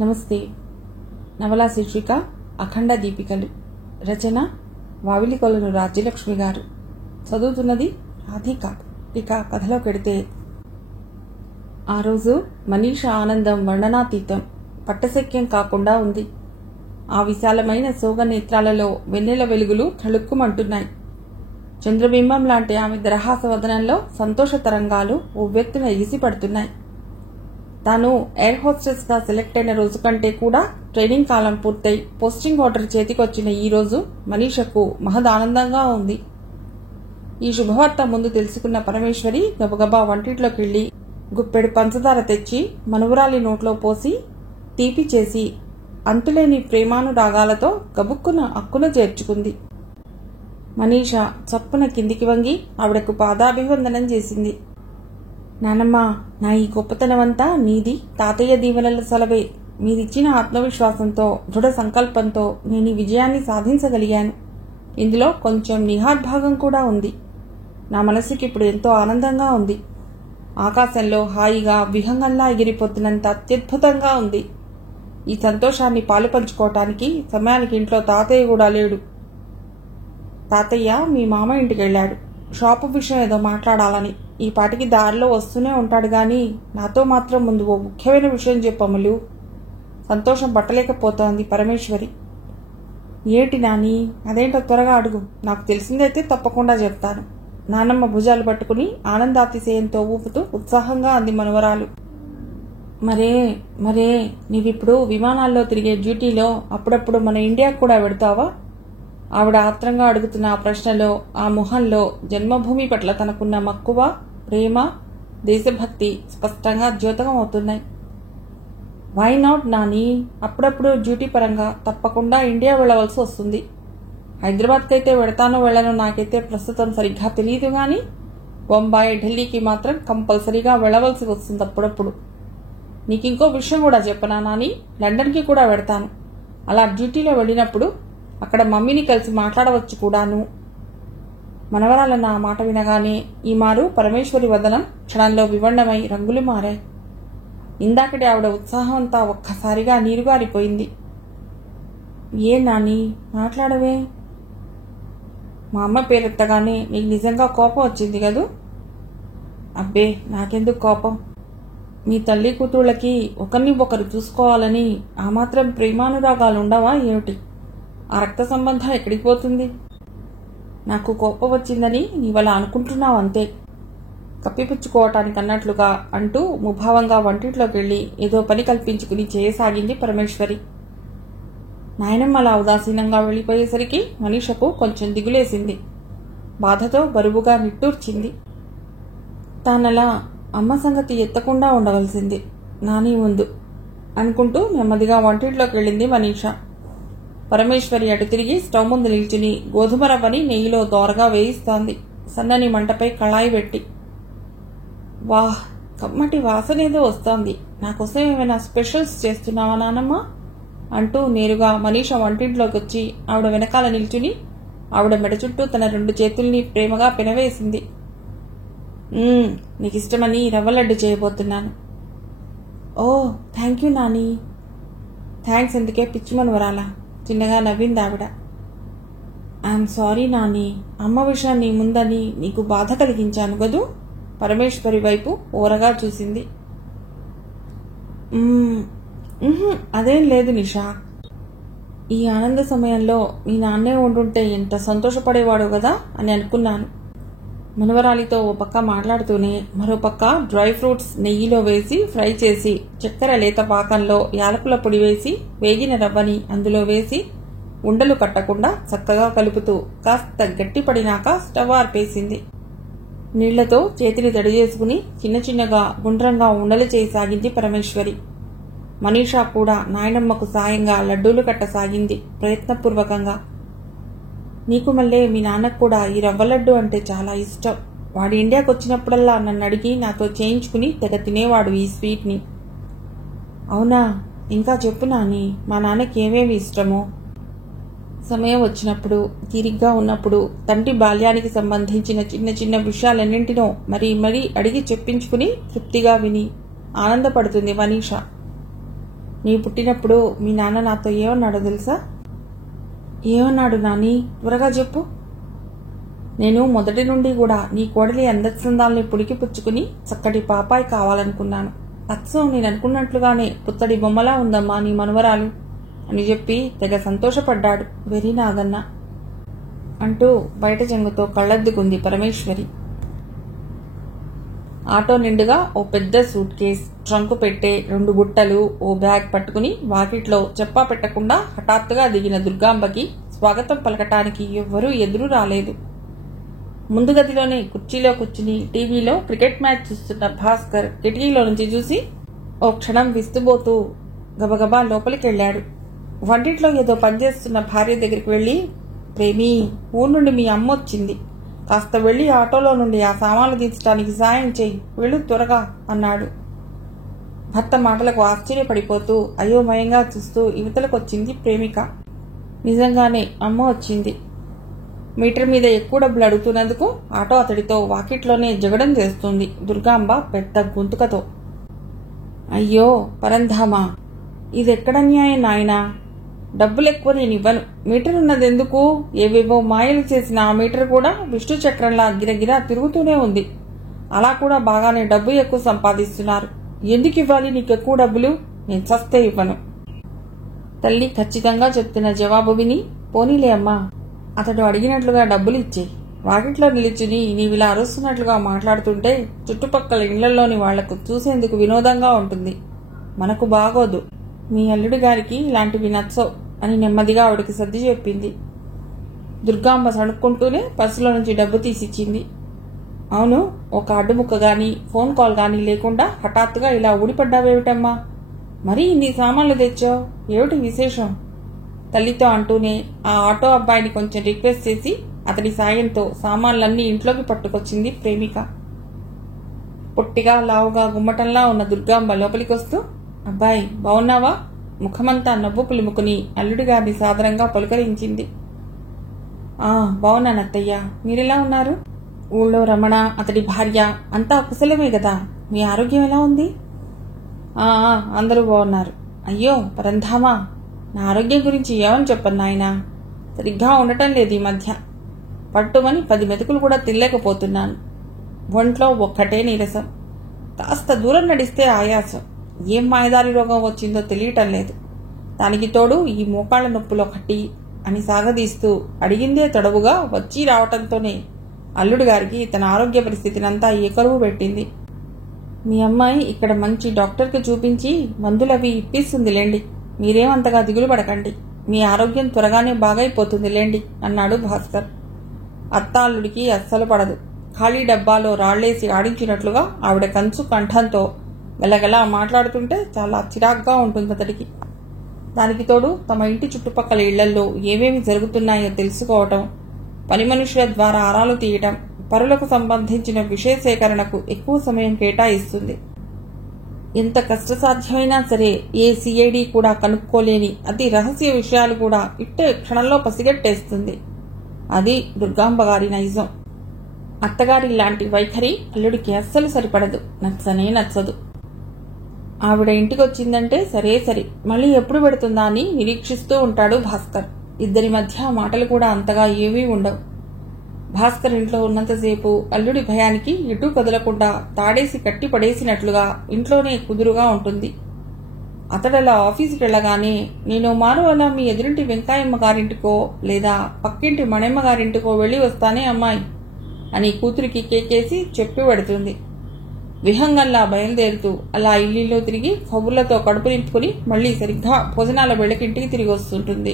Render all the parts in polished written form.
నమస్తే. నవలా శీర్షిక అఖండ దీపికలు. రచన వావిలికొలను రాజ్యలక్ష్మి గారు. చదువుతున్నది రాధిక. ఇక కథలోకెడితే, ఆ రోజు మనీష ఆనందం వర్ణనాతీతం, పట్టశక్యం కాకుండా ఉంది. ఆ విశాలమైన సోగ నేత్రాలలో వెన్నెల వెలుగులు తళుక్కుమంటున్నాయి. చంద్రబింబం లాంటి ఆమె దరహాస వదనంలో సంతోష తరంగాలు ఉవ్వెత్తున ఎగిసిపడుతున్నాయి. తాను ఎయిర్ హోస్టెస్ గా సెలెక్ట్ అయిన రోజు కంటే కూడా ట్రైనింగ్ కాలం పూర్తయి పోస్టింగ్ ఆర్డర్ చేతికొచ్చిన ఈ రోజు మనీషకు మహదానందంగా ఉంది. ఈ శుభవార్త ముందు తెలుసుకున్న పరమేశ్వరి గబగబా వంటింట్లోకి వెళ్లి గుప్పెడు పంచదార తెచ్చి మనవరాలి నోట్లో పోసి తీపి చేసి అంతులేని ప్రేమానురాగాలతో గబుక్కున అక్కున చేర్చుకుంది. మనీష చప్పున కిందికి వంగి ఆవిడకు పాదాభివందనం చేసింది. నానమ్మ, నా ఈ గొప్పతనమంతా నీది, తాతయ్య దీవెనల సలవే. మీరిచ్చిన ఆత్మవిశ్వాసంతో, దృఢ సంకల్పంతో నేను ఈ విజయాన్ని సాధించగలిగాను. ఇందులో కొంచెం నిహాద్భాగం కూడా ఉంది. నా మనసుకి ఇప్పుడు ఎంతో ఆనందంగా ఉంది. ఆకాశంలో హాయిగా విహంగంలా ఎగిరిపోతున్నంత అత్యద్భుతంగా ఉంది. ఈ సంతోషాన్ని పాలు పంచుకోవటానికి సమయానికి ఇంట్లో తాతయ్య కూడా లేడు. తాతయ్య మీ మామ ఇంటికి వెళ్ళాడు. షాపు విషయం ఏదో మాట్లాడాలని. ఈ పాటికి దారిలో వస్తూనే ఉంటాడు గాని నాతో మాత్రం ముందు ఓ ముఖ్యమైన విషయం చెప్పమలు. సంతోషం పట్టలేకపోతోంది పరమేశ్వరి. ఏటి నాని, అదేంటో త్వరగా అడుగు. నాకు తెలిసిందైతే తప్పకుండా చెప్తాను. నానమ్మ భుజాలు పట్టుకుని ఆనందాతిశయంతో ఊపుతూ ఉత్సాహంగా అంది మనవరాలు. మరే నీవిప్పుడు విమానాల్లో తిరిగే డ్యూటీలో అప్పుడప్పుడు మన ఇండియాకు కూడా వెడతావా? ఆవిడ ఆత్రంగా అడుగుతున్న ఆ ప్రశ్నలో, ఆ ముఖంలో జన్మభూమి పట్ల తనకున్న మక్కువ, ప్రేమ, దేశభక్తి స్పష్టంగా ద్యోతకం అవుతున్నాయి. Why not Nani? అప్పుడప్పుడు డ్యూటీ పరంగా తప్పకుండా ఇండియా వెళ్లవలసి వస్తుంది. హైదరాబాద్కి అయితే వెడతానో వెళ్లనో నాకైతే ప్రస్తుతం సరిగ్గా తెలియదు గాని బొంబాయి, ఢిల్లీకి మాత్రం కంపల్సరీగా వెళ్లవలసి వస్తుంది అప్పుడప్పుడు. నీకింకో విషయం కూడా చెప్పనా నాని? లండన్కి కూడా వెడతాను. అలా డ్యూటీలో వెళ్ళినప్పుడు అక్కడ మమ్మీని కలిసి మాట్లాడవచ్చు కూడాను. మనవరాలన్న ఆ మాట వినగానే ఈ మారు పరమేశ్వరి వదనం క్షణంలో వివరణమై రంగులు మారాయి. ఇందాకటి ఆవిడ ఉత్సాహం అంతా ఒక్కసారిగా నీరుగారిపోయింది. ఏ నాని, మాట్లాడవే? మా అమ్మ పేరెత్తగానే నీకు నిజంగా కోపం వచ్చింది కదూ? అబ్బే, నాకెందుకు కోపం? మీ తల్లి కూతుళ్ళకి ఒకరిని ఒకరు చూసుకోవాలని ఆ మాత్రం ప్రేమానురాగాలుండవా ఏమిటి? ఆ రక్త సంబంధం ఎక్కడికి పోతుంది? నాకు కోపం వచ్చిందని నీవలా అనుకుంటున్నావు అంతే, కప్పిపుచ్చుకోవటానికి అన్నట్లుగా అంటూ ముభావంగా వంటింట్లోకి వెళ్లి ఏదో పని కల్పించుకుని చేయసాగింది పరమేశ్వరి. నాయనమ్మ అలా ఉదాసీనంగా వెళ్లిపోయేసరికి మనీషకు కొంచెం దిగులేసింది. బాధతో బరువుగా నిట్టూర్చింది. తానలా అమ్మ సంగతి ఎత్తకుండా ఉండవలసింది నాని ముందు అనుకుంటూ నెమ్మదిగా వంటింట్లోకి వెళ్ళింది మనీష. పరమేశ్వరి అటు తిరిగి స్టవ్ ముందు నిల్చుని గోధుమ రవ్వని నెయ్యిలో దోరగా వేయిస్తోంది, సన్నని మంటపై కళాయి పెట్టి. వాహ్, కమ్మటి వాసనేదో వస్తోంది. నాకోసం ఏమైనా స్పెషల్స్ చేస్తున్నావా నానమ్మ? అంటూ నేరుగా మనీష వంటింట్లోకి వచ్చి ఆవిడ వెనకాల నిల్చుని ఆవిడ మెడ చుట్టూ తన 2 చేతుల్ని ప్రేమగా పెనవేసింది. నీకిష్టమని రవ్వ లడ్డు చేయబోతున్నాను. ఓ, థ్యాంక్ యూ నాని. థ్యాంక్స్ ఎందుకే పిచ్చి మనవరాలా? చిన్నగా నవ్వింది ఆవిడ. ఐఎమ్ సారీ నాని, అమ్మ విషయం నీ ముందని నీకు బాధ కలిగించాను గదూ? పరమేశ్వరి వైపు ఓరగా చూసింది. అదేం లేదు నిషా. ఈ ఆనంద సమయంలో మీ నాన్నే ఉండుంటే ఎంత సంతోషపడేవాడు కదా అని అనుకున్నాను. మనవరాలితో ఓ పక్క మాట్లాడుతూనే మరో పక్క డ్రై ఫ్రూట్స్ నెయ్యిలో వేసి ఫ్రై చేసి చక్కెర లేత పాకంలో యాలకుల పొడి వేసి వేగిన రవ్వని అందులో వేసి ఉండలు కట్టకుండా చక్కగా కలుపుతూ కాస్త గట్టిపడినాక స్టవ్ ఆర్పేసింది. నీళ్లతో చేతిని తడి చేసుకుని చిన్న చిన్నగా గుండ్రంగా ఉండలు చేయసాగింది పరమేశ్వరి. మనీషా కూడా నాయనమ్మకు సాయంగా లడ్డూలు కట్టసాగింది ప్రయత్నపూర్వకంగా. నీకు మళ్ళీ మీ నాన్నకు కూడా ఈ రవ్వ లడ్డు అంటే చాలా ఇష్టం. వాడు ఇండియాకి వచ్చినప్పుడల్లా నన్ను అడిగి నాతో చేయించుకుని తెగ తినేవాడు ఈ స్వీట్ని. అవునా? ఇంకా చెప్పు నాని, మా నాన్నకి ఏమేమి ఇష్టమో. సమయం వచ్చినప్పుడు, తీరిగ్గా ఉన్నప్పుడు తండ్రి బాల్యానికి సంబంధించిన చిన్న చిన్న విషయాలన్నింటినో మరీ అడిగి చెప్పించుకుని తృప్తిగా విని ఆనందపడుతుంది మనీష. నీ పుట్టినప్పుడు మీ నాన్న నాతో ఏమన్నాడో తెలుసా? ఏమన్నాడు నాని? త్వరగా చెప్పు. నేను మొదటి నుండి కూడా నీ కోడలి అందచందాల్ని పుడికి పుచ్చుకుని చక్కటి పాపాయి కావాలనుకున్నాను. అచ్చం నేను అనుకున్నట్లుగానే పుత్తడి బొమ్మలా ఉందమ్మా నీ మనవరాలు అని చెప్పి తెగ సంతోషపడ్డాడు వెరీ నాగన్న అంటూ బయట చెంగుతో కళ్ళద్దుకుంది పరమేశ్వరి. ఆటో నిండుగా ఓ పెద్ద సూట్ కేస్, ట్రంకు పెట్టే 2 బుట్టలు, ఓ బ్యాగ్ పట్టుకుని వాకిట్లో చెప్పా పెట్టకుండా హఠాత్తుగా దిగిన దుర్గాంబకి స్వాగతం పలకటానికి ఎవ్వరూ ఎదురు రాలేదు. ముందు గదిలోనే కుర్చీలో కూర్చుని టీవీలో క్రికెట్ మ్యాచ్ చూస్తున్న భాస్కర్ కిటికీలో నుంచి చూసి ఓ క్షణం విస్తుబోతూ గబగబా లోపలికెళ్లాడు. వంటింట్లో ఏదో పనిచేస్తున్న భార్య దగ్గరికి వెళ్లి, ప్రేమి, ఊరు నుండి మీ అమ్మ వచ్చింది, కాస్త వెళ్లి ఆటోలో నుండి ఆ సామాన్లు దించడానికి సాయం చెయ్యి, వెళ్ళు త్వరగా అన్నాడు. భర్త మాటలకు ఆశ్చర్యపడిపోతూ అయోమయంగా చూస్తూ యువతలకొచ్చింది ప్రేమిక. నిజంగానే అమ్మ వచ్చింది. మీటర్ మీద ఎక్కువ డబ్బులు అడుగుతున్నందుకు ఆటో అతడితో వాకిట్లోనే జగడం చేస్తుంది దుర్గాంబ పెద్ద గొంతుకతో. అయ్యో పరంధామా, ఇదెక్కడ న్యాయం నాయనా? డబ్బులు ఎక్కువ నేను ఇవ్వను. మీటర్ ఉన్నదెందుకు? ఏవేవో మాయలు చేసిన ఆ మీటర్ కూడా విష్ణు చక్రంలా గిరగిరా తిరుగుతూనే ఉంది. అలా కూడా బాగానే డబ్బు ఎక్కువ సంపాదిస్తున్నారు. ఎందుకు ఇవ్వాలి నీకు ఎక్కువ డబ్బులు? నేను చస్తే ఇవ్వను. తల్లి ఖచ్చితంగా చెప్తున్న జవాబు విని, పోనీలే అమ్మా, అతడు అడిగినట్లుగా డబ్బులు ఇచ్చేయి. వాకిట్లో నిలిచుని నీవిలా అరుస్తున్నట్లుగా మాట్లాడుతుంటే చుట్టుపక్కల ఇళ్లలోని వాళ్లకు చూసేందుకు వినోదంగా ఉంటుంది. మనకు బాగోదు. మీ అల్లుడి గారికి ఇలాంటివి నచ్చవు అని నెమ్మదిగా ఆవిడకి సర్ది చెప్పింది. దుర్గాంబ సణుక్కుంటూనే పర్సులో నుంచి డబ్బు తీసిచ్చింది. అవును, ఒక అడ్డుముక్క గాని ఫోన్ కాల్ గాని లేకుండా హఠాత్తుగా ఇలా ఊడిపడ్డావేమిటమ్మా? మరీ ఇన్ని సామాన్లు తెచ్చావు, ఏమిటి విశేషం? తల్లితో అంటూనే ఆ ఆటో అబ్బాయిని కొంచెం రిక్వెస్ట్ చేసి అతడి సాయంతో సామాన్లన్నీ ఇంట్లోకి పట్టుకొచ్చింది ప్రేమిక. పొట్టిగా లావుగా గుమ్మటంలా ఉన్న దుర్గాంబ లోపలికొస్తూ, అబ్బాయి బావున్నావా? ముఖమంతా నవ్వు పులుముకుని అల్లుడి గారిని సాదరంగా పలుకరించింది. బావున్నానత్తయ్య, మీరెలా ఉన్నారు? ఊళ్ళో రమణ, అతడి భార్య అంతా కుశలమే కదా? మీ ఆరోగ్యం ఎలా ఉంది? అందరూ బాగున్నారు. అయ్యో పరంధామా, నా ఆరోగ్యం గురించి ఏమని చెప్పను నాయనా, సరిగ్గా ఉండటం లేదు ఈ మధ్య. పట్టుమని 10 మెతుకులు కూడా తినలేకపోతున్నాను. ఒంట్లో ఒక్కటే నీరసం, కాస్త దూరం నడిస్తే ఆయాసం. ఏం మాయదారి రోగం వచ్చిందో తెలియటం లేదు. దానికి తోడు ఈ మోకాళ్ల నొప్పులు ఒకటి అని సాగదీస్తూ అడిగిందే తడవుగా వచ్చి రావటంతోనే అల్లుడి గారికి తన ఆరోగ్య పరిస్థితినంతా ఏకరువు పెట్టింది. మీ అమ్మాయి ఇక్కడ మంచి డాక్టర్కి చూపించి మందులవి ఇప్పిస్తుందిలేండి, మీరేమంతగా దిగులు పడకండి, మీ ఆరోగ్యం త్వరగానే బాగైపోతుందిలేండి అన్నాడు భాస్కర్. అత్త అల్లుడికి అస్సలు పడదు. ఖాళీ డబ్బాలో రాళ్లేసి ఆడించినట్లుగా ఆవిడ కంచు కంఠంతో మెల్లగలా మాట్లాడుతుంటే చాలా చిరాగ్గా ఉంటుంది అతడికి. దానికి తోడు తమ ఇంటి చుట్టుపక్కల ఇళ్లల్లో ఏమేమి జరుగుతున్నాయో తెలుసుకోవటం, పని మనుషుల ద్వారా ఆరాలు తీయటం, పరులకు సంబంధించిన విషయ సేకరణకు ఎక్కువ సమయం కేటాయిస్తుంది. ఎంత కష్టసాధ్యమైనా సరే ఏ సిఐడి కూడా కనుక్కోలేని అతి రహస్య విషయాలు కూడా ఇట్టే క్షణంలో పసిగట్టేస్తుంది. అది దుర్గాంబ గారి నైజం. అత్తగారి లాంటి వైఖరి అల్లుడికి అస్సలు సరిపడదు, నచ్చనే నచ్చదు. ఆవిడ ఇంటికొచ్చిందంటే సరే సరే, మళ్ళీ ఎప్పుడు పెడుతుందా అని నిరీక్షిస్తూ ఉంటాడు భాస్కర్. ఇద్దరి మధ్య మాటలు కూడా అంతగా ఏవీ ఉండవు. భాస్కర్ ఇంట్లో ఉన్నంతసేపు అల్లుడి భయానికి ఎటూ కదలకుండా తాడేసి కట్టి పడేసినట్లుగా ఇంట్లోనే కుదురుగా ఉంటుంది. అతడలా ఆఫీసుకి వెళ్ళగానే నేను మారు అలా మీ ఎదురింటి వెంకాయమ్మ గారింటికో లేదా పక్కింటి మణెమ్మ గారింటికో వెళ్లి వస్తానే అమ్మాయి అని కూతురికి కేకేసి చెప్పి పెడుతుంది. విహంగంలా బయలుదేరుతూ అలా ఇల్లిలో తిరిగి కబుర్లతో కడుపు నింపుకుని మళ్లీ సరిగ్గా భోజనాల వేళకింటికి తిరిగి వస్తుంటుంది.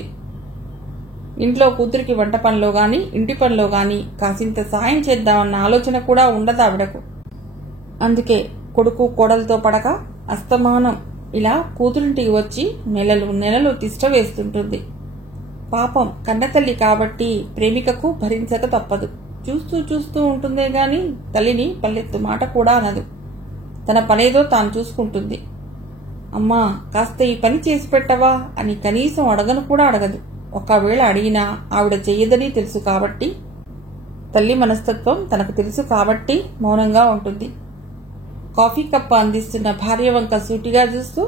ఇంట్లో కూతురికి వంట పనిలో గాని ఇంటి పనిలో గాని కాసింత సాయం చేద్దామన్న ఆలోచన కూడా ఉండదు ఆవిడకు. అందుకే కొడుకు కోడలతో పడక అస్తమానం ఇలా కూతురింటికి వచ్చి నెలలు నెలలు తిష్ట వేస్తుంటుంది. పాపం కన్నతల్లి కాబట్టి ప్రేమికకు భరించక తప్పదు. చూస్తూ చూస్తూ ఉంటుందే గాని తల్లిని పల్లెత్తు మాట కూడా అనదు. తన పనేదో తాను చూసుకుంటుంది. అమ్మా కాస్త ఈ పని చేసి పెట్టవా అని కనీసం అడగను కూడా అడగదు. ఒకవేళ అడిగినా ఆవిడ చెయ్యదని తెలుసు కాబట్టి, తల్లి మనస్తత్వం తనకు తెలుసు కాబట్టి మౌనంగా ఉంటుంది. కాఫీ కప్పు అందిస్తున్న భార్య వంక సూటిగా చూస్తూ,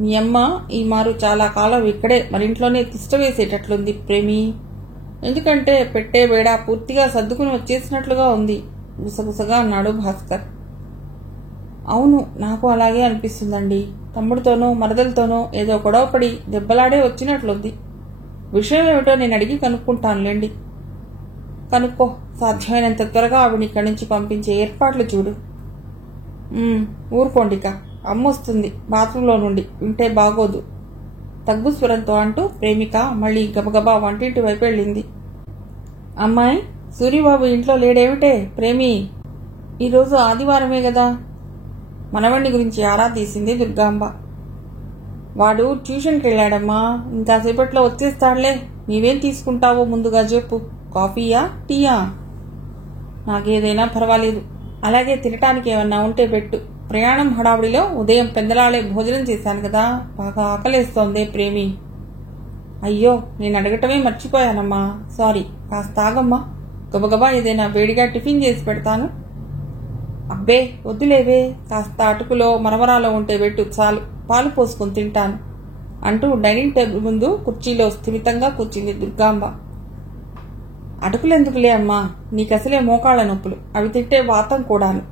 మీ అమ్మ ఈ మారు చాలా కాలం ఇక్కడే మరింట్లోనే తిష్ట వేసేటట్లుంది ప్రేమి. ఎందుకంటే పెట్టే వేడ పూర్తిగా సర్దుకుని వచ్చేసినట్లుగా ఉంది గుసగుసగా అన్నాడు భాస్కర్. అవును, నాకు అలాగే అనిపిస్తుందండి. తమ్ముడితోనో మరదలతోనో ఏదో గొడవపడి దెబ్బలాడే వచ్చినట్లుంది. విషయం ఏమిటో నేను అడిగి కనుక్కుంటానులేండి. కనుక్కో, సాధ్యమైనంత త్వరగా ఆవిడ ఇక్కడి నుంచి పంపించే ఏర్పాట్లు చూడు. ఊరుకోండిక, అమ్మొస్తుంది బాత్రూంలో నుండి, వింటే బాగోదు తగ్గు స్వరంతో అంటూ ప్రేమిక మళ్ళీ గబగబా వంటింటి వైపు వెళ్ళింది. అమ్మాయి, సూరిబాబు ఇంట్లో లేడేమిటే ప్రేమి? ఈరోజు ఆదివారమే కదా. మనవణ్ణి గురించి ఆరా తీసింది దుర్గాంబ. వాడు ట్యూషన్కి వెళ్ళాడమ్మా, ఇంకాసేపట్లో వచ్చేస్తాడులే. నీవేం తీసుకుంటావో ముందుగా చెప్పు. కాఫీయా, టీయా? నాకేదైనా పర్వాలేదు. అలాగే తినటానికి ఏమన్నా ఉంటే పెట్టు. ప్రయాణం హడావుడిలో ఉదయం పెందలాడే భోజనం చేశాను కదా, బాగా ఆకలేస్తోందే ప్రేమి. అయ్యో, నేను అడగటమే మర్చిపోయానమ్మా, సారీ. కాస్త ఆగమ్మా, గబగబా ఏదైనా వేడిగా టిఫిన్ చేసి పెడతాను. అబ్బే వద్దులేవే, కాస్త అటుకులో మరమరాలో ఉంటే పెట్టు చాలు, పాలు పోసుకుని తింటాను అంటూ డైనింగ్ టేబుల్ ముందు కుర్చీలో స్థిమితంగా కూర్చుంది దుర్గాంబ. అటుకులెందుకులే అమ్మా, నీకసలే మోకాళ్ళ నొప్పులు, అవి తింటే వాతం కూడాను.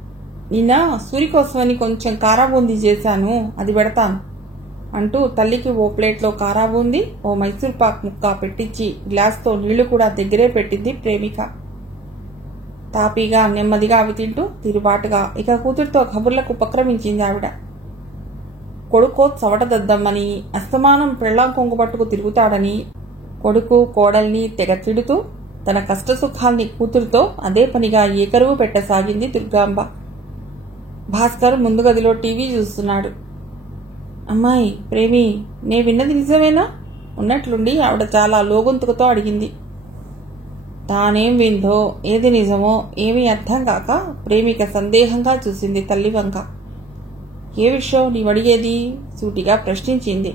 నిన్న సూరి కోసమని కొంచెం కారాబూందీ చేశాను, అది పెడతాను అంటూ తల్లికి ఓ ప్లేట్లో కారాబూందీ, ఓ మైసూర్ పాక్ ముక్క పెట్టించి గ్లాస్తో నీళ్లు కూడా దగ్గరే పెట్టింది ప్రేమిక. తాపీగా నెమ్మదిగా అవి తింటూ తిరుబాటుగా ఇక కూతురితో కబుర్లకు ఉపక్రమించింది ఆవిడ. కొడుకో చవటదద్దమ్మని, అస్తమానం పెళ్లాం కొంగు పట్టుకు తిరుగుతాడని కొడుకు కోడల్ని తెగ తిడుతూ తన కష్టసుఖాల్ని కూతురితో అదే పనిగా ఏకరువు పెట్టసాగింది దుర్గాంబ. భాస్కర్ ముందు గదిలో టీవీ చూస్తున్నాడు. అమ్మాయి ప్రేమి, నే విన్నది నిజమేనా? ఉన్నట్లుండి ఆవిడ చాలా లోగొంతుకుతో అడిగింది. తానేం విందో, ఏది నిజమో ఏమీ అర్థం కాక ప్రేమిక సందేహంగా చూసింది తల్లి వంక. ఏ విషయం నీవడిగేది? సూటిగా ప్రశ్నించింది.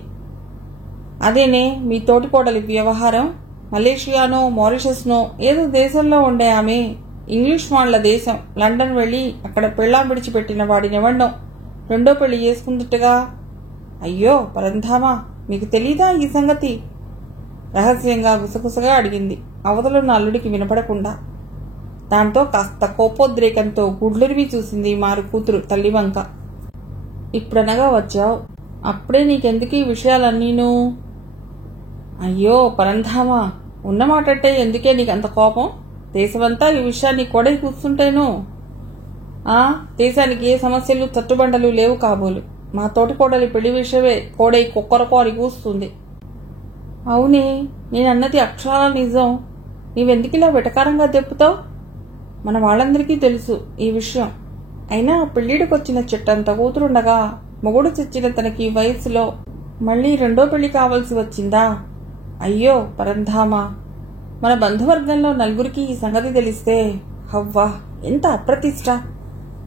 అదేనే, మీ తోటికోడలి వ్యవహారం. మలేషియానో మారిషస్నో ఏదో దేశంలో ఉండే ఆమె ఇంగ్లీష్ వాళ్ళ దేశం లండన్ వెళ్లి అక్కడ పెళ్లాం విడిచిపెట్టిన వాడినెవండం రెండో పెళ్లి చేసుకుందుట్టుగా. అయ్యో పరంధామా, మీకు తెలీదా ఈ సంగతి? రహస్యంగా గుసగుసగా అడిగింది, అవతలున్న అల్లుడికి వినపడకుండా. దాంతో కాస్త కోపోద్రేకంతో గుడ్లురివి చూసింది మారు కూతురు తల్లి వంక. ఇప్పుడనగా వచ్చావు, అప్పుడే నీకెందుకు ఈ విషయాలన్నీను? అయ్యో పరంధామా, ఉన్నమాటంటే ఎందుకే నీకంత కోపం? దేశమంతా ఈ విషయాన్ని కోడై కూర్చుంటేను. దేశానికి ఏ సమస్యలు తట్టుబండలు లేవు కాబోలు. మా తోటికోడలి పెళ్లి విషయమే కోడై కుక్కరకో అని కూస్తుంది. అవునే, నేనన్నది అక్షరాల నిజం. నీవెందుకిలా వెటకారంగా దెప్పుతావు? మన వాళ్ళందరికీ తెలుసు ఈ విషయం. అయినా పెళ్లిడికొచ్చిన చెట్టంత కూతురుండగా మొగుడు చచ్చిన తనకి వయసులో మళ్లీ రెండో పెళ్లి కావాల్సి వచ్చిందా? అయ్యో పరంధామా, మన బంధువర్గంలో నలుగురికి ఈ సంగతి తెలిస్తే హవ్వా ఎంత అప్రతిష్ట.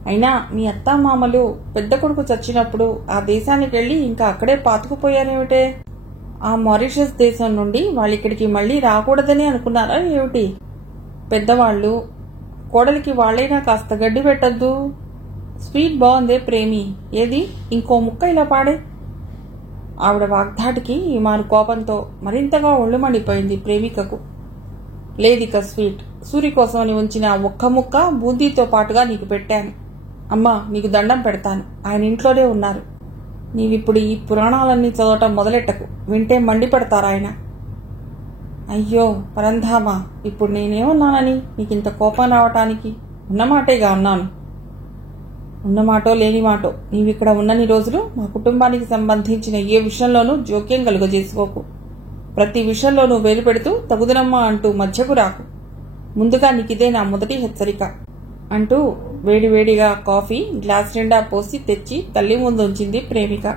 అయినా మీ అత్తామామలు పెద్ద కొడుకు చచ్చినప్పుడు ఆ దేశానికి వెళ్లి ఇంకా అక్కడే పాతుకుపోయారేమిటే? ఆ మారిషస్ దేశం నుండి వాళ్ళిక్కడికి మళ్లీ రాకూడదని అనుకున్నారా ఏమిటి? పెద్దవాళ్లు కోడలికి వాళ్లైనా కాస్త గడ్డి పెట్టద్దు. స్వీట్ బాగుందే ప్రేమి, ఏది ఇంకో ముక్క ఇలా పాడే. ఆవిడ వాగ్దాటికి ఈ మారు కోపంతో మరింతగా ఒళ్ళు మండిపోయింది ప్రేమికకు. లేదిక స్వీట్, సూరి కోసమని ఉంచిన ఒక్క ముక్క బూందీతో పాటుగా నీకు పెట్టాను. అమ్మా, నీకు దండం పెడతాను, ఆయన ఇంట్లోనే ఉన్నారు. నీవిప్పుడు ఈ పురాణాలన్నీ చదవటం మొదలెట్టకు, వింటే మండిపడతారాయన. అయ్యో పరంధామా, ఇప్పుడు నేనేమన్నానని నీకింత కోపం రావటానికి? ఉన్నమాటేగా అన్నాను. ఉన్నమాటో లేని మాటో, నీవిక్కడ ఉన్నన్ని రోజులు మా కుటుంబానికి సంబంధించిన ఏ విషయంలోనూ జోక్యం కలుగజేసుకోకు. ప్రతి విషయంలోనూ వేలు పెడుతూ తగుదనమ్మా అంటూ మధ్యకు రాకు. ముందుగా నీకిదే నా మొదటి హెచ్చరిక అంటూ వేడివేడిగా కాఫీ గ్లాస్ నిండా పోసి తెచ్చి తల్లి ముందుంచింది ప్రేమిక.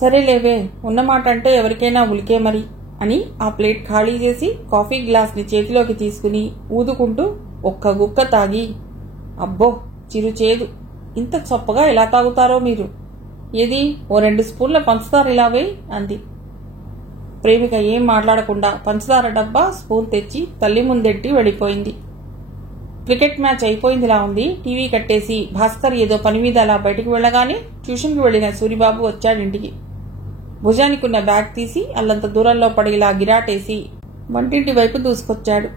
సరేలేవే, ఉన్నమాట అంటే ఎవరికైనా ఉలికే మరి అని ఆ ప్లేట్ ఖాళీ చేసి కాఫీ గ్లాస్ని చేతిలోకి తీసుకుని ఊదుకుంటూ ఒక్క గుక్క తాగి, అబ్బో చిరుచేదు, ఇంత చొప్పగా ఎలా తాగుతారో మీరు. ఏది ఓ 2 స్పూన్ల పంచదార ఇలా వేయి అంది. ప్రేమిక ఏం మాట్లాడకుండా పంచదార డబ్బా స్పూన్ తెచ్చి తల్లి ముందెట్టి వెళ్ళిపోయింది. క్రికెట్ మ్యాచ్ అయిపోయిందిలా ఉంది, టీవీ కట్టేసి భాస్కర్ ఏదో పని మీద అలా బయటికి వెళ్లగానే ట్యూషన్కి వెళ్లిన సూరిబాబు వచ్చాడింటికి. భుజానికున్న బ్యాగ్ తీసి అల్లంత దూరంలో పడి ఇలా గిరాటేసి వంటింటి వైపు దూసుకొచ్చాడు.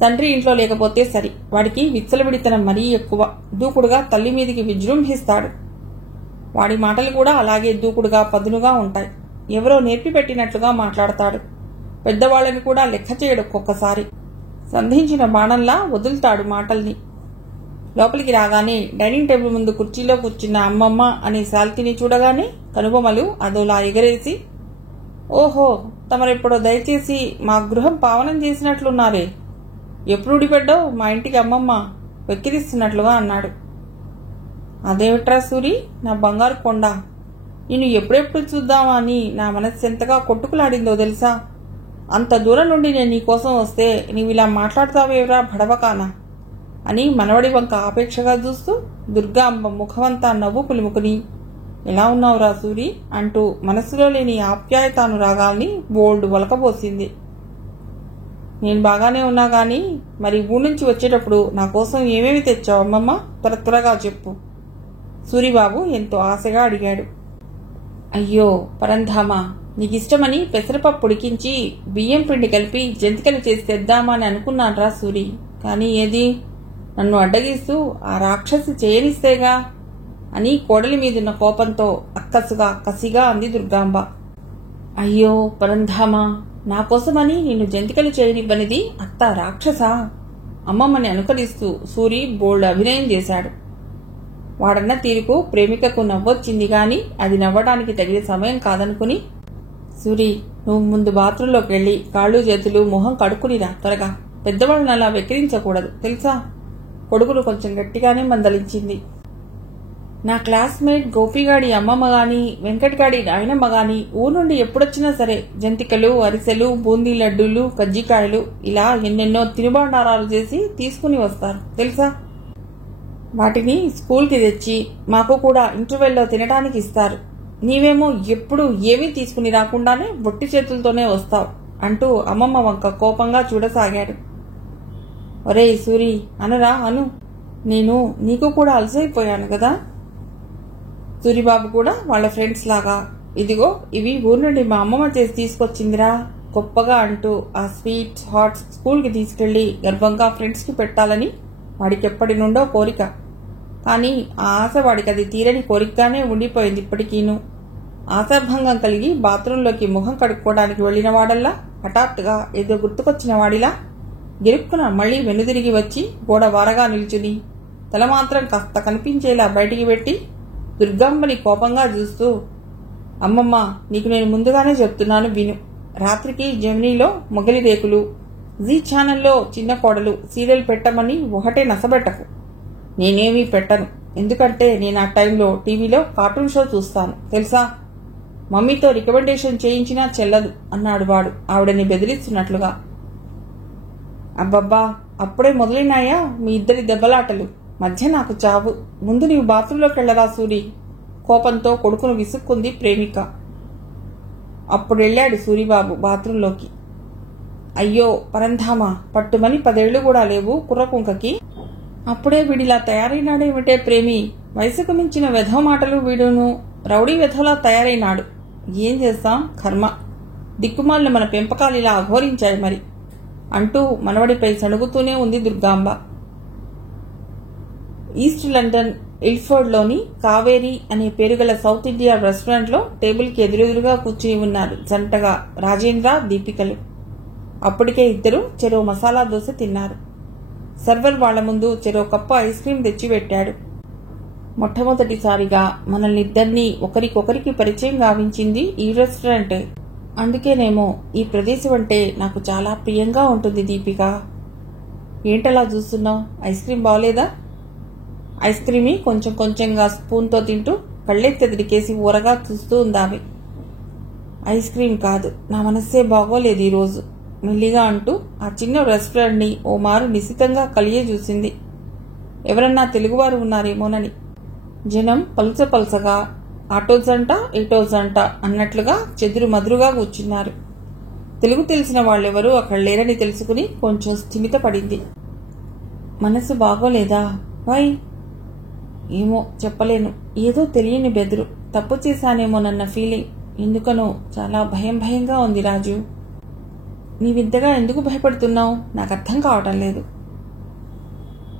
తండ్రి ఇంట్లో లేకపోతే సరి, వాడికి విచ్చలవిడితనం మరీ ఎక్కువ. దూకుడుగా తల్లి మీదికి విజృంభిస్తాడు. వాడి మాటలు కూడా అలాగే దూకుడుగా పదునుగా ఉంటాయి. ఎవరో నేర్పి పెట్టినట్లుగా మాట్లాడతాడు. పెద్దవాళ్ళని కూడా లెక్క చేయడు. ఒక్కొక్కసారి సంధించిన బాణంలా వదులుతాడు మాటల్ని. లోపలికి రాగానే డైనింగ్ టేబుల్ ముందు కుర్చీలో కూర్చున్న అమ్మమ్మ అనే శాల్తీని చూడగానే కనుబొమలు అదోలా ఎగరేసి, ఓహో, తమరెప్పుడో దయచేసి మా గృహం పావనం చేసినట్లున్నారే, ఎప్పుడు ఉడిపెడ్డో మా ఇంటికి అమ్మమ్మ వెక్కిరిస్తున్నట్లుగా అన్నాడు. అదేమిట్రా సూరి, నా బంగారు కొండ, నిన్ను ఎప్పుడెప్పుడు చూద్దామా అని నా మనస్సు ఎంతగా కొట్టుకులాడిందో తెలుసా? అంత దూరం నుండి నేను నీకోసం వస్తే నీవు ఇలా మాట్లాడతావేవరా భడవకానా అని మనవడి వంక ఆపేక్షగా చూస్తూ దుర్గా అమ్మ ముఖమంతా నవ్వు పులుముకుని, ఎలా ఉన్నావురా సూరి అంటూ మనసులో లేని ఆప్యాయతానురాగాల్ని బోల్డ్ వలకబోసింది. నేను బాగానే ఉన్నా గాని మరి ఊరి నుంచి వచ్చేటప్పుడు నా కోసం ఏమేమి తెచ్చావు అమ్మమ్మ, త్వరగా చెప్పు సూరిబాబు ఎంతో ఆశగా అడిగాడు. అయ్యో పరంధామా, నీకిష్టమని పెసరపప్పు ఉడికించి బియ్యం పిండి కలిపి జంతికలు చేసి తెద్దామా అని అనుకున్నాన్రా సూరి, కానీ ఏది, నన్ను అడ్డగిస్తూ ఆ రాక్షసి చేయనిస్తేగా అని కోడలి మీదున్న కోపంతో అక్కసుగా కసిగా అంది దుర్గాంబ. అయ్యో పరంధామా, నా కోసమని నిన్ను జంతికలు చేయనివ్వనిది అత్త రాక్షసా? అమ్మమ్మని అనుకరిస్తూ సూరి బోల్డ్ అభినయం చేశాడు. వాడన్న తీరుకు ప్రేమికకు నవ్వొచ్చింది గాని అది నవ్వడానికి తగిన సమయం కాదనుకుని, సూరి, నువ్వు ముందు బాత్రూంలోకి వెళ్లి కాళ్ళు చేతులు మొహం కడుక్కునిరా త్వరగా, పెద్దవాళ్ళని అలా వెక్కిరించకూడదు తెలుసా? కొడుకును కొంచెం గట్టిగానే మందలించింది. నా క్లాస్మేట్ గోపిగాడి అమ్మమ్మ గాని వెంకటగాడి నాయనమ్మ గాని ఊరు నుండి ఎప్పుడొచ్చినా సరే జంతికలు, అరిసెలు, బూందీ లడ్డూలు, కజ్జికాయలు ఇలా ఎన్నెన్నో తినుబండారాలు చేసి తీసుకుని వస్తారు తెలుసా? వాటిని స్కూల్కి తెచ్చి మాకు కూడా ఇంటర్వెల్లో తినడానికి ఇస్తారు. నీవేమో ఎప్పుడు ఏమీ తీసుకుని రాకుండానే బొట్టి చేతులతోనే వస్తావు అంటూ అమ్మమ్మ వంక కోపంగా చూడసాగాడు. ఒరేయ్ సూరి, అనురా అను, నేను నీకు కూడా అలసైపోయాను కదా. సూరిబాబు కూడా వాళ్ళ ఫ్రెండ్స్ లాగా, ఇదిగో ఇవి ఊరు నుండి మా అమ్మమ్మ చేసి తీసుకొచ్చిందిరా గొప్పగా అంటూ ఆ స్వీట్స్ హాట్స్ స్కూల్కి తీసుకెళ్లి గర్వంగా ఫ్రెండ్స్కి పెట్టాలని వాడికెప్పటి నుండో కోరిక. కానీ ఆ ఆశ వాడికి అది తీరని కోరికగానే ఉండిపోయింది ఇప్పటికీను. ఆశాభంగం కలిగి బాత్రూంలోకి ముఖం కడుక్కోవడానికి వెళ్లిన వాడల్లా హఠాత్తుగా ఏదో గుర్తుకొచ్చిన వాడిలా గిరుక్కున మళ్లీ వెనుదిరిగి వచ్చి గోడ వారగా నిల్చుని తల మాత్రం కాస్త కనిపించేలా బయటికి పెట్టి దుర్గాంబని కోపంగా చూస్తూ, అమ్మమ్మ, నీకు నేను ముందుగానే చెప్తున్నాను విను. రాత్రికి జెమినీలో మొగలి రేకులు, జీ ఛానల్లో చిన్న కోడలు సీరియల్ పెట్టమని ఒకటే నసబెట్టకు. నేనేమీ పెట్టను, ఎందుకంటే నేను ఆ టైంలో టీవీలో కార్టూన్ షో చూస్తాను తెలుసా. మమ్మీతో రికమెండేషన్ చేయించినా చెల్లదు అన్నాడు వాడు ఆవిడని బెదిరిస్తున్నట్లుగా. అబ్బబ్బా, అప్పుడే మొదలైనాయా మీ ఇద్దరి దెబ్బలాటలు, మధ్య నాకు చావు. ముందు నీవు బాత్రూంలోకి వెళ్లరా సూరి, కోపంతో కొడుకును విసుక్కుంది ప్రేమిక. అప్పుడు వెళ్లాడు సూరిబాబు బాత్రూంలోకి. అయ్యో పరంధామా, పట్టుమని 10 ఏళ్లు కూడా లేవు కుర్రకుంకకి, అప్పుడే వీడిలా తయారైనాడేమిటే ప్రేమి, వయసుకు మించిన వెధవ మాటలు వీడును, రౌడీ వెధవలా తయారైనాడు. ఏం చేస్తాం, కర్మ, దిక్కుమాలిన మన పెంపకాలు ఇలా అఘోరించాయి మరి అంటూ మనవడిపై సణుగుతూనే ఉంది దుర్గాంబ. ఈస్ట్ లండన్ ఇల్ఫర్డ్లోని కావేరీ అనే పేరుగల సౌత్ ఇండియా రెస్టారెంట్లో టేబుల్కి ఎదురెదురుగా కూర్చుని ఉన్నారు జంటగా రాజేంద్ర, దీపికలు. అప్పటికే ఇద్దరు చెరో మసాలా దోశ తిన్నారు. సర్వర్ వాళ్ల ముందు చెరో కప్పు ఐస్ క్రీం తెచ్చిపెట్టాడు. మొట్టమొదటిసారిగా మనల్ని ఇద్దరినీ ఒకరికొకరికి పరిచయం గావించింది ఈ రెస్టారెంటే. అందుకేనేమో ఈ ప్రదేశం అంటే నాకు చాలా ప్రియంగా ఉంటుంది. దీపిక, ఏంటలా చూస్తున్నావు, ఐస్ క్రీం బాగోలేదా? ఐస్ క్రీమి కొంచెం కొంచెంగా స్పూన్తో తింటూ కళ్ళెత్తెదిరికేసి ఊరగా చూస్తూ ఉందామె. ఐస్ క్రీం కాదు, నా మనస్సే బాగోలేదు ఈరోజు మెల్లిగా అంటూ ఆ చిన్న రెస్టారెంట్ని ఓ మారు నిశితంగా కలియే చూసింది. ఎవరన్నా తెలుగువారు ఉన్నారేమోనని. జనం పలుస పలుసగా ఆటో జంట ఈటో జంట అన్నట్లుగా చెదురు మదురుగా కూర్చున్నారు. తెలుగు తెలిసిన వాళ్ళెవరూ అక్కడ లేరని తెలుసుకుని కొంచెం స్థిమిత పడింది. మనసు బాగోలేదా? వై? ఏమో చెప్పలేను. ఏదో తెలియని బెదురు. తప్పు చేశానేమోనన్న ఫీలింగ్. ఎందుకనో చాలా భయంగా ఉంది రాజు. నీవింతగా ఎందుకు భయపడుతున్నావు? నాకు అర్థం కావటం లేదు.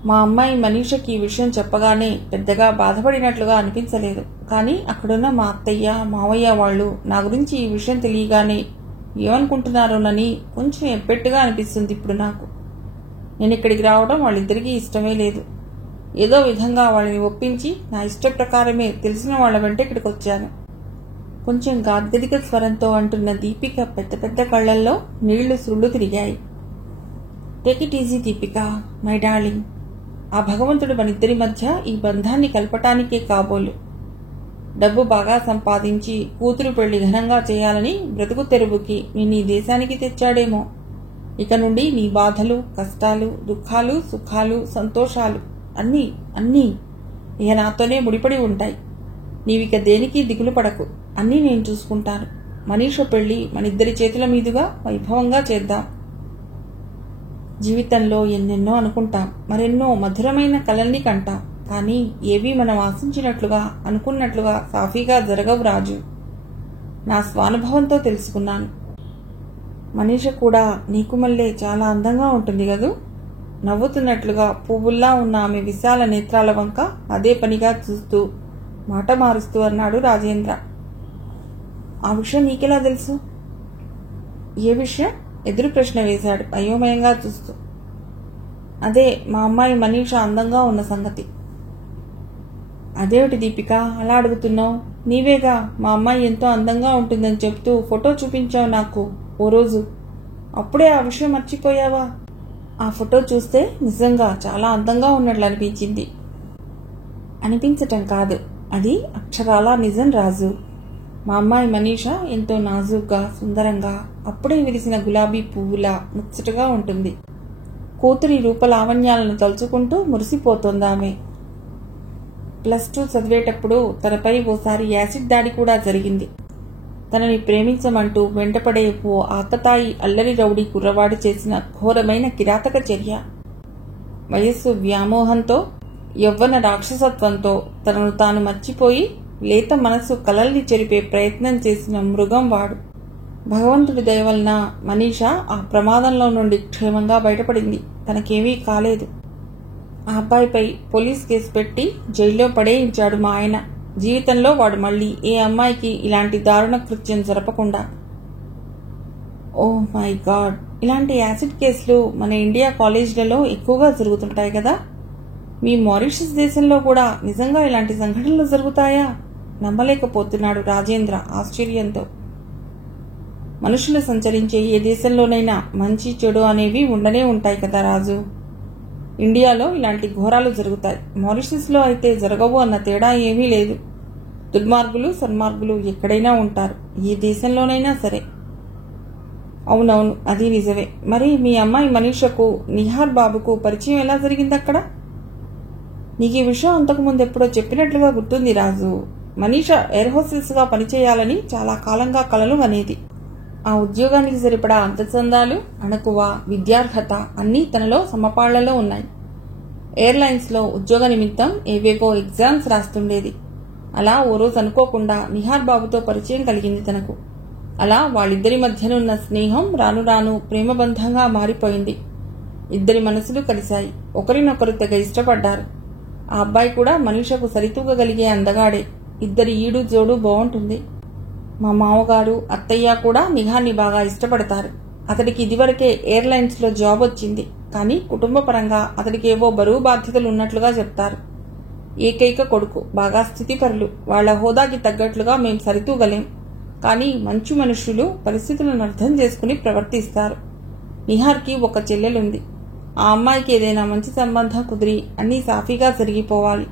మా అమ్మాయి మనీషకి ఈ విషయం చెప్పగానే పెద్దగా బాధపడినట్లుగా అనిపించలేదు. కానీ అక్కడున్న మా అత్తయ్య, మావయ్య వాళ్ళు నా గురించి ఈ విషయం తెలియగానే ఏమనుకుంటున్నారోనని కొంచెం ఎబ్బెట్టుగా అనిపిస్తుంది ఇప్పుడు నాకు. నేను ఇక్కడికి రావడం వాళ్ళిద్దరికీ ఇష్టమే లేదు. ఏదో విధంగా వాళ్ళని ఒప్పించి నా ఇష్ట ప్రకారమే తెలిసిన వాళ్ళ వెంట ఇక్కడికి వచ్చాను. కొంచెం గాద్గదిక స్వరంతో అంటున్న దీపిక పెద్ద కళ్లల్లో నీళ్లు సుళ్ళు తిరిగాయి. Take it easy Deepika, my darling. ఆ భగవంతుడు మనిద్దరి మధ్య ఈ బంధాన్ని కలపటానికే కాబోలు. డబ్బు బాగా సంపాదించి కూతురు పెళ్లి ఘనంగా చేయాలని బ్రతుకు తెరువుకి నిన్ను ఈ దేశానికి తెచ్చాడేమో. ఇక నుండి నీ బాధలు, కష్టాలు, దుఃఖాలు, సుఖాలు, సంతోషాలు అన్నీ ఇక నాతోనే ముడిపడి ఉంటాయి. నీవిక దేనికి దిగులు పడకు. అన్నీ నేను చూసుకుంటాను. మనీష పెళ్లి మనిద్దరి చేతుల మీదుగా వైభవంగా చేద్దాం. జీవితంలో ఎన్నెన్నో అనుకుంటాం, మరెన్నో మధురమైన కలల్ని కంటాం. కానీ ఏవీ మనం ఆశించినట్లుగా, అనుకున్నట్లుగా సాఫీగా జరగవు రాజు. నా స్వానుభవంతో తెలుసుకున్నాను. మనీష కూడా నీకు మళ్ళీ చాలా అందంగా ఉంటుంది కదూ? నవ్వుతున్నట్లుగా పువ్వుల్లా ఉన్న ఆమె విశాల నేత్రాల వంక అదే పనిగా చూస్తూ మాట మారుస్తూ అన్నాడు రాజేంద్ర. ఆ విషయం నీకెలా తెలుసు? ఏ విషయం? ఎదురు ప్రశ్న వేశాడు అయోమయంగా చూస్తూ. అదే మా అమ్మాయి మనీష అందంగా ఉన్న సంగతి. అదేమిటి దీపిక అలా అడుగుతున్నావు? నీవేగా మా అమ్మాయి ఎంతో అందంగా ఉంటుందని చెప్తూ ఫోటో చూపించావు నాకు ఓ రోజు. అప్పుడే ఆ విషయం మర్చిపోయావా? ఆ ఫోటో చూస్తే నిజంగా చాలా అందంగా ఉన్నట్లు అనిపించింది. అనిపించటం కాదు, అది అక్షరాలా నిజం రాజు. మా అమ్మాయి మనీష ఎంతో నాజూగ్గా, సుందరంగా, అప్పుడే విరిసిన గులాబీ పువ్వులా ముచ్చటగా ఉంటుంది. కూతురి రూపలావణ్యాలను తలుచుకుంటూ మురిసిపోతోందామె. +2 చదివేటప్పుడు తనపై ఓసారి యాసిడ్ దాడి కూడా జరిగింది. తనని ప్రేమించమంటూ వెంటపడే ఓ ఆకతాయి అల్లరి రౌడీ కుర్రవాడు చేసిన ఘోరమైన కిరాతక చర్య. వయస్సు వ్యామోహంతో, యవ్వన రాక్షసత్వంతో తనను తాను మర్చిపోయి లేత మనసు కలల్ని చెరిపే ప్రయత్నం చేసిన మృగం వాడు. భగవంతుడి దయ వలన మనీష ఆ ప్రమాదంలో నుండి క్షేమంగా బయటపడింది. తనకేమీ కాలేదు. ఆ అబ్బాయిపై పోలీస్ కేసు పెట్టి జైల్లో పడేయించాడు మా ఆయన. జీవితంలో వాడు మళ్ళీ ఏ అమ్మాయికి ఇలాంటి దారుణ కృత్యం జరపకుండా. ఓ మై గాడ్, ఇలాంటి యాసిడ్ కేసులు మన ఇండియా కాలేజీలలో ఎక్కువగా జరుగుతుంటాయి కదా? మీ మారిషస్ దేశంలో కూడా నిజంగా ఇలాంటి సంఘటనలు జరుగుతాయా? నమ్మలేకపోతున్నాడు రాజేంద్ర ఆశ్చర్యంతో. మనుషులు సంచరించే ఏ దేశంలోనైనా మంచి చెడు అనేవి ఉండనే ఉంటాయి కదా రాజు. ఇండియాలో ఇలాంటి ఘోరాలు జరుగుతాయి, మారిషస్లో అయితే జరగవు అన్న తేడా ఏమీ లేదు. దుర్మార్గులు, సన్మార్గులు ఎక్కడైనా ఉంటారు, ఏ దేశంలోనైనా సరే. అవునవును, అది నిజమే. మరి మీ అమ్మాయి మనీషకు నిహార్ బాబుకు పరిచయం ఎలా జరిగింది అక్కడ? నీకు ఈ విషయం అంతకుముందు ఎప్పుడో చెప్పినట్లుగా గుర్తుంది రాజు. మనీష ఎయిర్ హోస్టెస్గా పనిచేయాలని చాలా కాలంగా కలలు అనేది. ఆ ఉద్యోగానికి సరిపడా అంతచందాలు, అణకువ, విద్యార్హత అన్నీ తనలో సమపాళ్లలో ఉన్నాయి. ఎయిర్లైన్స్లో ఉద్యోగ నిమిత్తం ఏవేవో ఎగ్జామ్స్ రాస్తుండేది. అలా ఓ రోజు అనుకోకుండా నిహార్ బాబుతో పరిచయం కలిగింది తనకు. అలా వాళ్ళిద్దరి మధ్యనున్న స్నేహం రాను రాను ప్రేమబంధంగా మారిపోయింది. ఇద్దరి మనసులు కలిశాయి, ఒకరినొకరు తెగ ఇష్టపడ్డారు. ఆ అబ్బాయి కూడా మనీషకు సరితూగగలిగే అందగాడే. ఇద్దరి ఈడు జోడు బాగుంటుంది. మా మామగారు, అత్తయ్య కూడా నిహార్ని బాగా ఇష్టపడతారు. అతడికి ఇదివరకే ఎయిర్లైన్స్లో జాబ్ వచ్చింది. కానీ కుటుంబ పరంగా అతడికి ఏవో బరువు బాధ్యతలు ఉన్నట్లుగా చెప్తారు. ఏకైక కొడుకు, బాగా స్థితిపరులు. వాళ్ల హోదాకి తగ్గట్లుగా మేం సరితూగలేం. కానీ మంచు మనుషులు పరిస్థితులను అర్థం చేసుకుని ప్రవర్తిస్తారు. నిహార్కి ఒక చెల్లెలుంది. ఆ అమ్మాయికి ఏదైనా మంచి సంబంధం కుదిరి అన్నీ సాఫీగా జరిగిపోవాలి.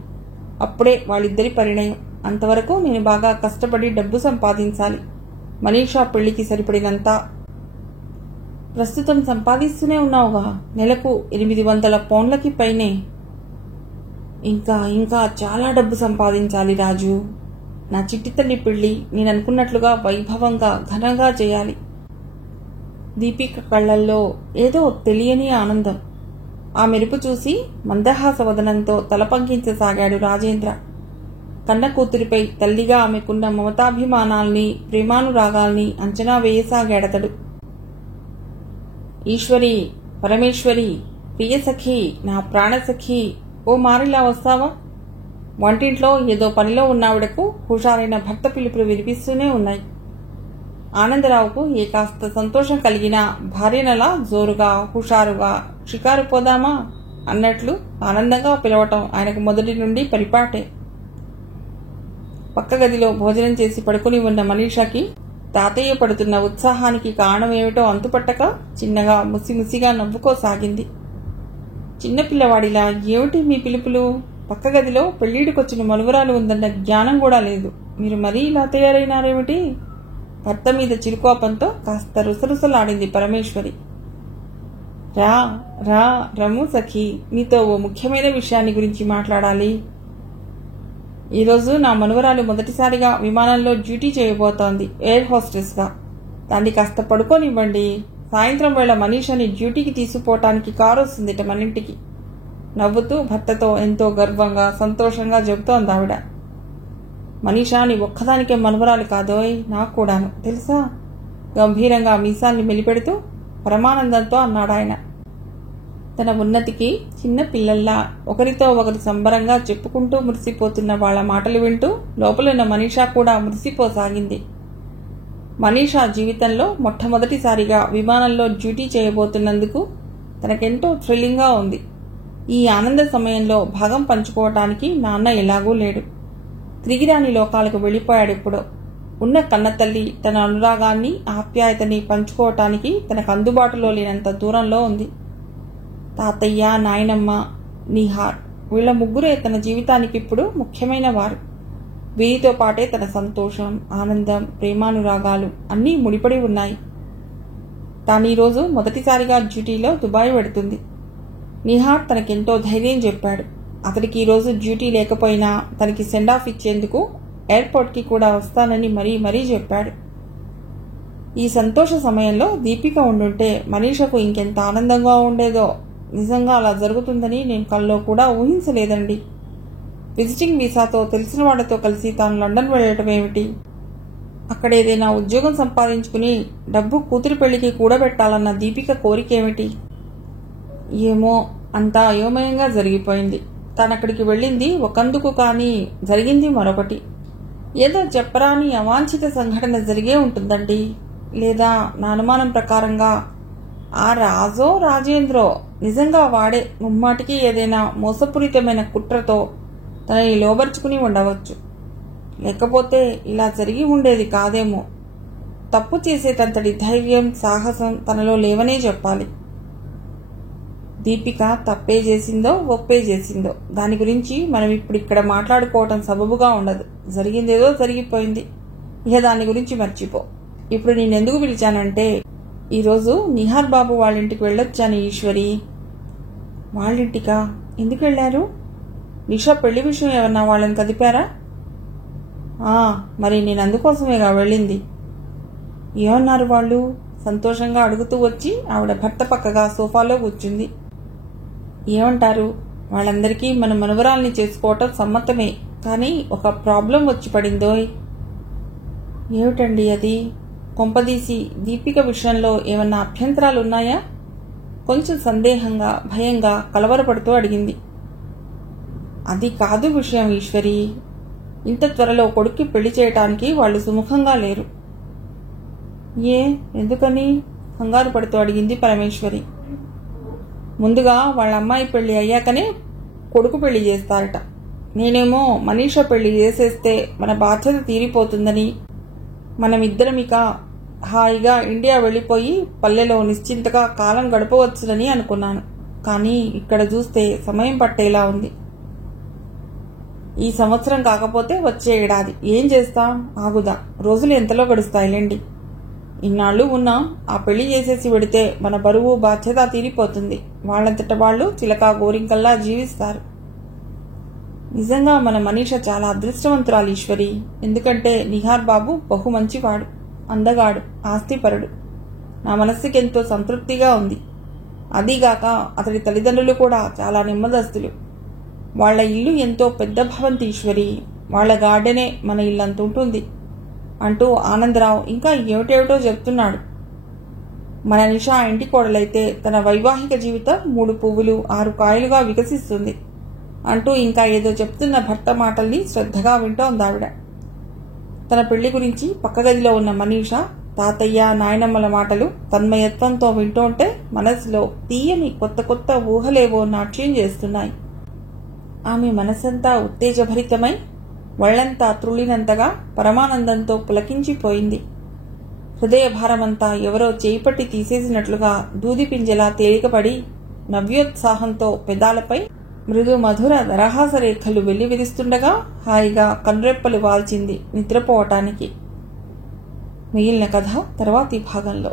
అప్పుడే వాళ్ళిద్దరి పరిణయం. అంతవరకు నేను బాగా కష్టపడి డబ్బు సంపాదించాలి. మనీషా పెళ్లికి సరిపడినంత. ప్రస్తుతం సంపాదిస్తూనే ఉన్నావుగా, నెలకు 800 పౌండ్లకి పైనే. ఇంకా చాలా డబ్బు సంపాదించాలి రాజు. నా చిట్టి తల్లి పెళ్లి నేను అనుకున్నట్లుగా వైభవంగా, ఘనంగా చేయాలి. దీపిక కళ్లల్లో ఏదో తెలియని ఆనందం. ఆ మెరుపు చూసి మందహాస వదనంతో తలపంకించసాగాడు రాజేంద్ర. కన్న కూతురిపై తల్లిగా ఆమెకున్న మమతాభిమానాల్ని, ప్రేమానురాగాల్ని అంచనా వేయసాగాడతడు. ఈశ్వరి, పరమేశ్వరి, ప్రియసఖి, నా ప్రాణసఖి, ఓ మారిలా వస్తావా? వంటింట్లో ఏదో పనిలో ఉన్నావిడకు హుషారైన భర్త పిలుపులు వినిపిస్తూనే ఉన్నాయి. ఆనందరావుకు ఏ కాస్త సంతోషం కలిగినా భార్యనలా జోరుగా, హుషారుగా షికారు పోదామా అన్నట్లు ఆనందంగా పిలవటం ఆయనకు మొదటి నుండి పరిపాటే. పక్క గదిలో భోజనం చేసి పడుకుని ఉన్న మనీషాకి తాతయ్య పడుతున్న ఉత్సాహానికి కారణమేమిటో అంతుపట్టక చిన్నగా ముసిముసిగా నవ్వుకోసాగింది. చిన్నపిల్లవాడిలా, ఏమిటి మీ పిలుపులు? పక్క గదిలో పెళ్లిడికొచ్చిన మనువరాలు ఉందన్న జ్ఞానం కూడా లేదు. మీరు మరీ ఇలా తయారైనారేమిటి? భర్త మీద చిరుకోపంతో కాస్త రుసరుసలాడింది పరమేశ్వరి. రా రా రము సఖి, నీతో ఓ ముఖ్యమైన విషయాన్ని గురించి మాట్లాడాలి. ఈరోజు నా మనువరాలు మొదటిసారిగా విమానంలో డ్యూటీ చేయబోతోంది, ఎయిర్ హోస్టెస్గా. దాన్ని కాస్త పడుకోనివ్వండి. సాయంత్రం వేళ మనీషాని డ్యూటీకి తీసుకుపోవటానికి కారు వస్తుందిట మనింటికి. నవ్వుతూ భర్తతో ఎంతో గర్వంగా, సంతోషంగా చెబుతోంది ఆవిడ. మనీషా నీ ఒక్కదానికే మనువరాలు కాదోయ్, నాకు కూడాను తెలుసా? గంభీరంగా మీసాల్ని మెలిపెడుతూ పరమానందంతో అన్నాడాయన. తన ఉన్నతికి చిన్న పిల్లల్లా ఒకరితో ఒకరు సంబరంగా చెప్పుకుంటూ మురిసిపోతున్న వాళ్ల మాటలు వింటూ లోపలున్న మనీషా కూడా మురిసిపోసాగింది. మనీషా జీవితంలో మొట్టమొదటిసారిగా విమానంలో డ్యూటీ చేయబోతున్నందుకు తనకెంతో థ్రిల్లింగ్గా ఉంది. ఈ ఆనంద సమయంలో భాగం పంచుకోవటానికి నాన్న ఎలాగూ లేడు. తిరిగిరాని లోకాలకు వెళ్ళిపోయాడెప్పుడో. ఉన్న కన్నతల్లి తన అనురాగాన్ని, ఆప్యాయతని పంచుకోవటానికి తనకు అందుబాటులో లేనంత దూరంలో ఉంది. తాతయ్య, నాయనమ్మ, నిహార్ వీళ్ల ముగ్గురే తన జీవితానికి ఇప్పుడు ముఖ్యమైన వారు. వీరితో పాటే తన సంతోషం, ఆనందం, ప్రేమానురాగాలు అన్నీ ముడిపడి ఉన్నాయి. తాను ఈరోజు మొదటిసారిగా డ్యూటీలో దుబాయ్ వెడుతుంది. నిహార్ తనకెంతో ధైర్యం చెప్పాడు. అతడికి ఈరోజు డ్యూటీ లేకపోయినా తనకి సెండ్ ఆఫ్ ఇచ్చేందుకు ఎయిర్పోర్ట్కి కూడా వస్తానని మరీ చెప్పాడు. ఈ సంతోష సమయంలో దీపిక ఉండుంటే మనీషకు ఇంకెంత ఆనందంగా ఉండేదో. నిజంగా అలా జరుగుతుందని నేను కల్లో కూడా ఊహించలేదండి. విజిటింగ్ వీసాతో తెలిసిన వాళ్లతో కలిసి తాను లండన్ వెళ్ళటం ఏమిటి? అక్కడ ఏదైనా ఉద్యోగం సంపాదించుకుని డబ్బు కూతురి పెళ్లికి కూడబెట్టాలన్న దీపిక కోరికేమిటి? ఏమో, అంతా అయోమయంగా జరిగిపోయింది. తానక్కడికి వెళ్ళింది ఒకందుకు, కానీ జరిగింది మరొకటి. ఏదో చెప్పరాని అవాంఛిత సంఘటన జరిగే ఉంటుందండి. లేదా నా అనుమానం ప్రకారంగా ఆ రాజో రాజేంద్రో నిజంగా వాడే ముమ్మాటికి ఏదైనా మోసపూరితమైన కుట్రతో తనని లోబర్చుకుని ఉండవచ్చు. లేకపోతే ఇలా జరిగి ఉండేది కాదేమో. తప్పు చేసేటంతటి ధైర్యం, సాహసం తనలో లేవనే చెప్పాలి. దీపిక తప్పే చేసిందో ఒప్పే చేసిందో దాని గురించి మనం ఇప్పుడు ఇక్కడ మాట్లాడుకోవటం సబబుగా ఉండదు. జరిగిందేదో జరిగిపోయింది. ఇక దాని గురించి మర్చిపో. ఇప్పుడు నేనెందుకు పిలిచానంటే, ఈరోజు నిహార్ బాబు వాళ్ళింటికి వెళ్ళొచ్చాను ఈశ్వరి. వాళ్ళింటికా? ఎందుకు వెళ్ళారు? నిషా పెళ్లి విషయం ఏమన్నా వాళ్ళని కదిపారా? మరి నేను అందుకోసమేగా వెళ్ళింది. ఏమన్నారు వాళ్ళు? సంతోషంగా అడుగుతూ వచ్చి ఆవిడ భర్త పక్కగా సోఫాలో కూర్చుంది. ఏమంటారు? వాళ్ళందరికీ మన మనవరాల్ని చేసుకోవటం సమ్మతమే, కానీ ఒక ప్రాబ్లం వచ్చి పడిందోయ్. ఏమిటండి అది? కొంపదీసి దీపిక విషయంలో ఏమన్నా అభ్యంతరాలున్నాయా? కొంచెం సందేహంగా, భయంగా, కలవరపడుతూ అడిగింది. అది కాదు విషయం ఈశ్వరి. ఇంత త్వరలో కొడుక్కి పెళ్లి చేయటానికి వాళ్ళు సుముఖంగా లేరు. ఎందుకని? కంగారు పడుతూ అడిగింది పరమేశ్వరి. ముందుగా వాళ్ళ అమ్మాయి పెళ్లి అయ్యాకనే కొడుకు పెళ్లి చేస్తారట. నేనేమో మనీషా పెళ్లి చేసేస్తే మన బాధ్యత తీరిపోతుందని, మనమిద్దరమిక హాయిగా ఇండియా వెళ్ళిపోయి పల్లెలో నిశ్చింతగా కాలం గడపవచ్చునని అనుకున్నాను. కానీ ఇక్కడ చూస్తే సమయం పట్టేలా ఉంది. ఈ సంవత్సరం కాకపోతే వచ్చే ఏడాది. ఏం చేస్తాం? ఆగుదా. రోజులు ఎంతలో గడుస్తాయిలేండి. ఇన్నాళ్ళు ఉన్నాం. ఆ పెళ్లి చేసేసి వెడితే మన బరువు, బాధ్యత తీరిపోతుంది. వాళ్ళంతట వాళ్ళు చిలక గోరింకల్లా జీవిస్తారు. నిజంగా మన మనీష చాలా అదృష్టవంతురాలు ఈశ్వరి. ఎందుకంటే నిహార్ బాబు బహు మంచివాడు, అందగాడు, ఆస్తిపరుడు. నా మనస్సుకెంతో సంతృప్తిగా ఉంది. అదీగాక అతడి తల్లిదండ్రులు కూడా చాలా నెమ్మదస్తులు. వాళ్ల ఇల్లు ఎంతో పెద్ద భవంతీశ్వరి, వాళ్ల గార్డెనే మన ఇల్లంత ఉంటుంది అంటూ ఆనందరావు ఇంకా ఏమిటేమిటో చెప్తున్నాడు. మన నిషా ఇంటి కోడలైతే తన వైవాహిక జీవితం 3 పువ్వులు 6 కాయలుగా వికసిస్తుంది అంటూ ఇంకా ఏదో చెప్తున్న భర్త మాటల్ని శ్రద్ధగా వింటోందావిడ. తన పెళ్లి గురించి పక్క గదిలో ఉన్న మనీషా తాతయ్య నాయనమ్మల మాటలు తన్మయత్వంతో వింటోంటే మనసులో తీయని కొత్త కొత్త ఊహలేవో నాట్యం చేస్తున్నాయి. ఆమె మనసంతా ఉత్తేజభరితమై వళ్లంతా త్రుళ్ళినంతగా పరమానందంతో పులకించిపోయింది. హృదయభారమంతా ఎవరో చేయిపట్టి తీసేసినట్లుగా దూదిపింజలా తేలికపడి నవ్యోత్సాహంతో పెదాలపై మృదు మధుర దరహాస రేఖలు వెల్లివిరుస్తుండగా హాయిగా కనురెప్పలు వాల్చింది నిద్రపోవటానికి. మిగిలిన కథ తర్వాతి భాగంలో.